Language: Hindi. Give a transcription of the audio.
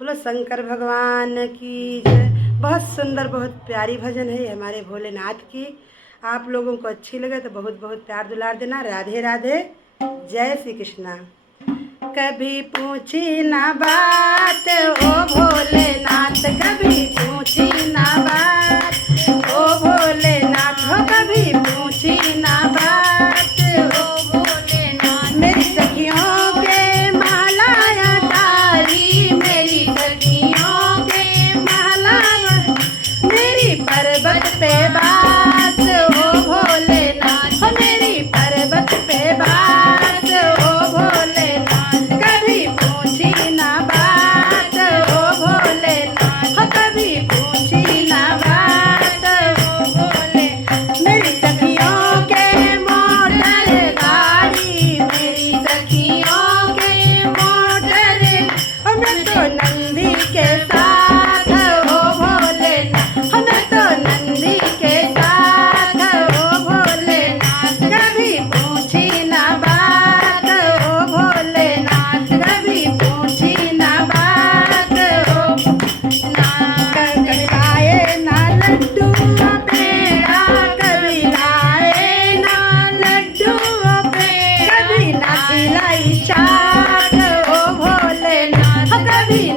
बोलो शंकर भगवान की जय। बहुत सुंदर बहुत प्यारी भजन है ये हमारे भोलेनाथ की। आप लोगों को अच्छी लगे तो बहुत बहुत प्यार दुलार देना। राधे राधे, जय श्री कृष्णा। कभी पूछी ना बात ओ भोलेनाथ, कभी पूछी ना बात ओ भोलेनाथ, हो कभी पूछी ना बात ओ भोलेनाथ। मेरी सखियों के मालाया डाली, मेरी सखियों के माला, मेरी पर्वत पे बास ओ भोलेनाथ, हो मेरी पर्वत पे बास ओ भोलेनाथ। कभी पूछी ना बात ओ भोलेनाथ, हो कभी पूछी ना बात ओ भोले। मेरी सखियों के मोटर गाड़ी, मेरी सखियों के मोटर, और मैं तो नंदी के साथ ओ भोलेनाथ, मैं तो नंदी के साथ ओ भोलेनाथ। कभी पूछी ना बात ओ भोलेनाथ, कभी पूछी ना बात ओ भोलेनाथ। कभी लाए ना लड्डू पेड़ा, कभी लाए ना लड्डू पेड़ा, कभी ना खिलाई चाट ओ भोलेनाथ, कभी